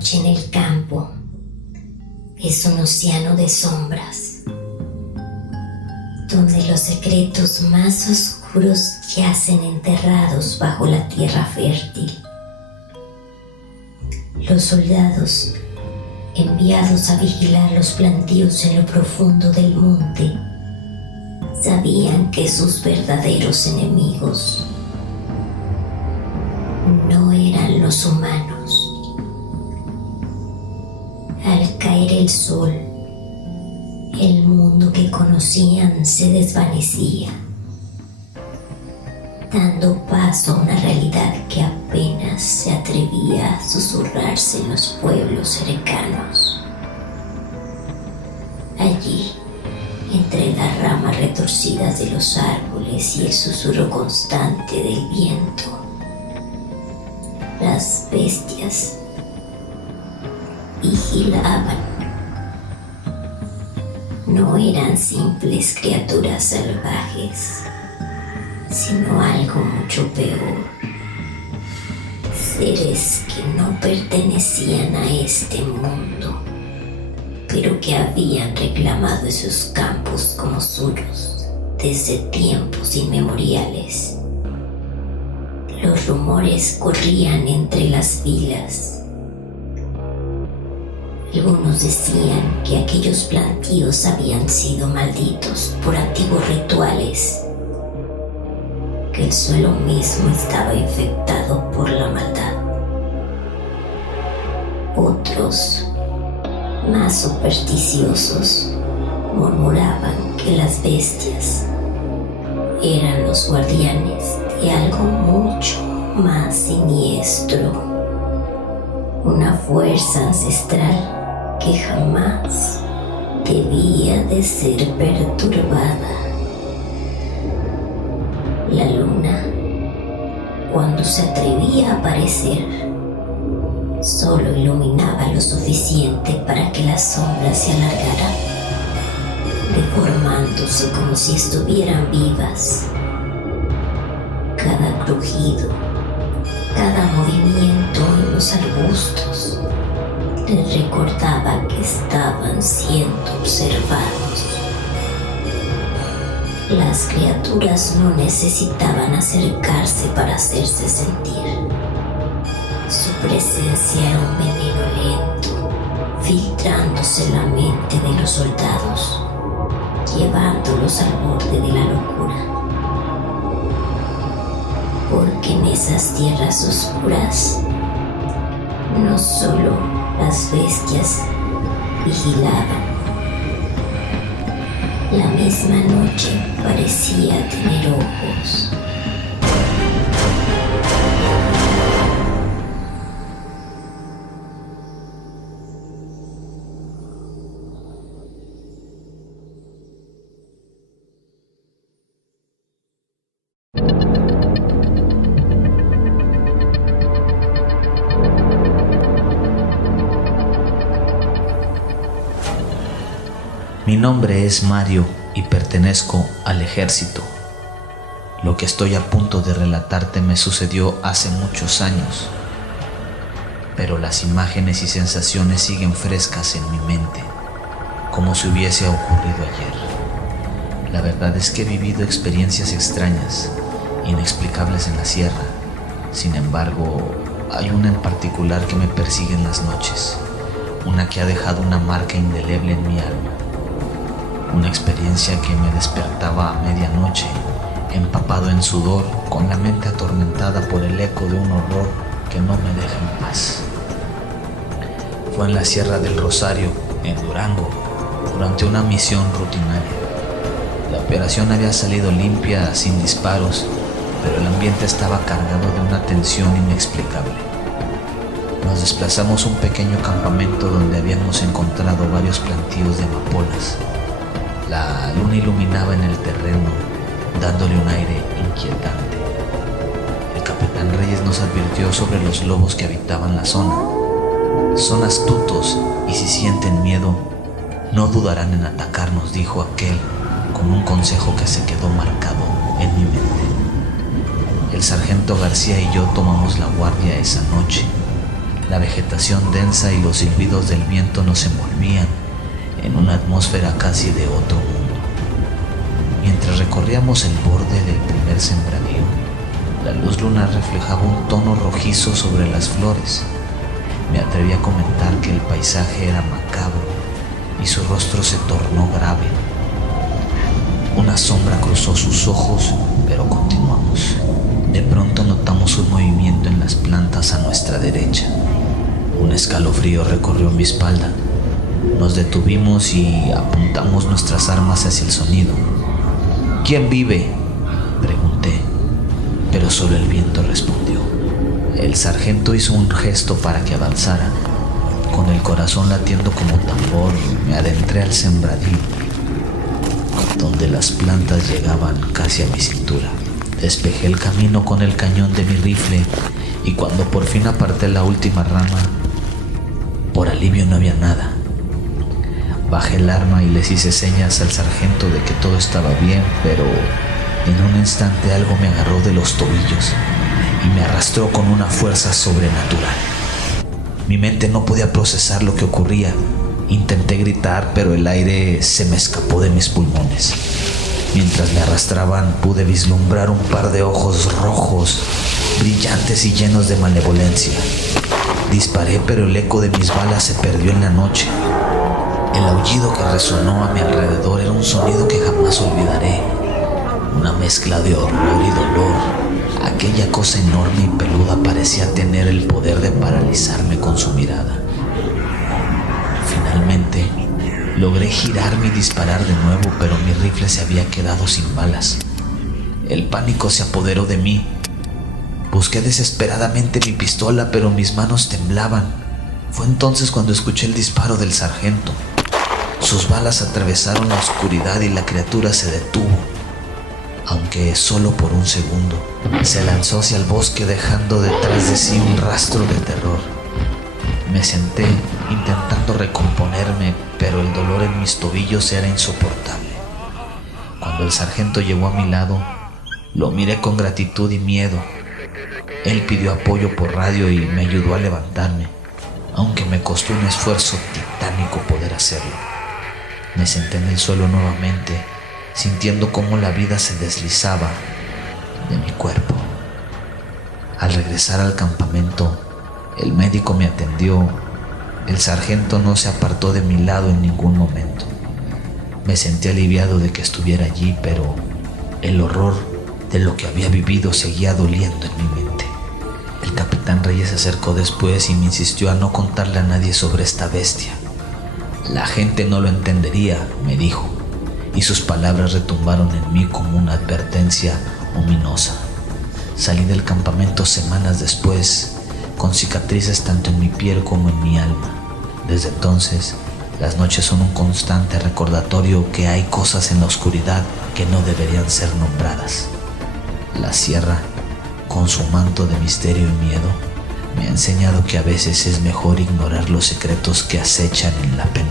noche en el campo es un océano de sombras, donde los secretos más oscuros yacen enterrados bajo la tierra fértil. Los soldados, enviados a vigilar los plantíos en lo profundo del monte, sabían que sus verdaderos enemigos no eran los humanos. Al caer el sol, el mundo que conocían se desvanecía, dando paso a una realidad que apenas se atrevía a susurrarse en los pueblos cercanos. Allí, entre las ramas retorcidas de los árboles y el susurro constante del viento, las bestias vigilaban. No eran simples criaturas salvajes, sino algo mucho peor. Seres que no pertenecían a este mundo, pero que habían reclamado esos campos como suyos desde tiempos inmemoriales. Los rumores corrían entre las filas. Algunos decían que aquellos plantíos habían sido malditos por antiguos rituales, que el suelo mismo estaba infectado por la maldad. Otros, más supersticiosos, murmuraban que las bestias eran los guardianes de algo mucho más siniestro, una fuerza ancestral que jamás debía de ser perturbada. La luna, cuando se atrevía a aparecer, solo iluminaba lo suficiente para que las sombras se alargaran, deformándose como si estuvieran vivas. Cada crujido, cada movimiento en los arbustos les recordaba que estaban siendo observados. Las criaturas no necesitaban acercarse para hacerse sentir. Su presencia era un veneno lento, filtrándose en la mente de los soldados, llevándolos al borde de la locura. Porque en esas tierras oscuras, no solo las bestias vigilaban. La misma noche parecía tener ojos. Mi nombre es Mario y pertenezco al ejército. Lo que estoy a punto de relatarte me sucedió hace muchos años, pero las imágenes y sensaciones siguen frescas en mi mente, como si hubiese ocurrido ayer. La verdad es que he vivido experiencias extrañas, inexplicables en la sierra. Sin embargo, hay una en particular que me persigue en las noches, una que ha dejado una marca indeleble en mi alma. Una experiencia que me despertaba a medianoche, empapado en sudor, con la mente atormentada por el eco de un horror que no me deja en paz. Fue en la Sierra del Rosario, en Durango, durante una misión rutinaria. La operación había salido limpia, sin disparos, pero el ambiente estaba cargado de una tensión inexplicable. Nos desplazamos a un pequeño campamento donde habíamos encontrado varios plantíos de amapolas. La luna iluminaba en el terreno, dándole un aire inquietante. El capitán Reyes nos advirtió sobre los lobos que habitaban la zona. Son astutos y si sienten miedo, no dudarán en atacarnos, dijo aquel, con un consejo que se quedó marcado en mi mente. El sargento García y yo tomamos la guardia esa noche. La vegetación densa y los silbidos del viento nos envolvían en una atmósfera casi de otro mundo. Mientras recorríamos el borde del primer sembradío, la luz lunar reflejaba un tono rojizo sobre las flores. Me atreví a comentar que el paisaje era macabro y su rostro se tornó grave. Una sombra cruzó sus ojos, pero continuamos. De pronto notamos un movimiento en las plantas a nuestra derecha. Un escalofrío recorrió mi espalda. Nos detuvimos y apuntamos nuestras armas hacia el sonido. ¿Quién vive?, pregunté, pero solo el viento respondió. El sargento hizo un gesto para que avanzara. Con el corazón latiendo como tambor, me adentré al sembradío, donde las plantas llegaban casi a mi cintura. Despejé el camino con el cañón de mi rifle y cuando por fin aparté la última rama, por alivio no había nada. Bajé el arma y les hice señas al sargento de que todo estaba bien, pero en un instante algo me agarró de los tobillos y me arrastró con una fuerza sobrenatural. Mi mente no podía procesar lo que ocurría. Intenté gritar, pero el aire se me escapó de mis pulmones. Mientras me arrastraban, pude vislumbrar un par de ojos rojos, brillantes y llenos de malevolencia. Disparé, pero el eco de mis balas se perdió en la noche. El aullido que resonó a mi alrededor era un sonido que jamás olvidaré. Una mezcla de horror y dolor. Aquella cosa enorme y peluda parecía tener el poder de paralizarme con su mirada. Finalmente, logré girarme y disparar de nuevo, pero mi rifle se había quedado sin balas. El pánico se apoderó de mí. Busqué desesperadamente mi pistola, pero mis manos temblaban. Fue entonces cuando escuché el disparo del sargento. Sus balas atravesaron la oscuridad y la criatura se detuvo, aunque solo por un segundo. Se lanzó hacia el bosque dejando detrás de sí un rastro de terror. Me senté intentando recomponerme, pero el dolor en mis tobillos era insoportable. Cuando el sargento llegó a mi lado, lo miré con gratitud y miedo. Él pidió apoyo por radio y me ayudó a levantarme, aunque me costó un esfuerzo titánico poder hacerlo. Me senté en el suelo nuevamente, sintiendo cómo la vida se deslizaba de mi cuerpo. Al regresar al campamento, el médico me atendió. El sargento no se apartó de mi lado en ningún momento. Me sentí aliviado de que estuviera allí, pero el horror de lo que había vivido seguía doliendo en mi mente. El capitán Reyes se acercó después y me insistió a no contarle a nadie sobre esta bestia. La gente no lo entendería, me dijo, y sus palabras retumbaron en mí como una advertencia ominosa. Salí del campamento semanas después, con cicatrices tanto en mi piel como en mi alma. Desde entonces, las noches son un constante recordatorio que hay cosas en la oscuridad que no deberían ser nombradas. La sierra, con su manto de misterio y miedo, me ha enseñado que a veces es mejor ignorar los secretos que acechan en la penumbra.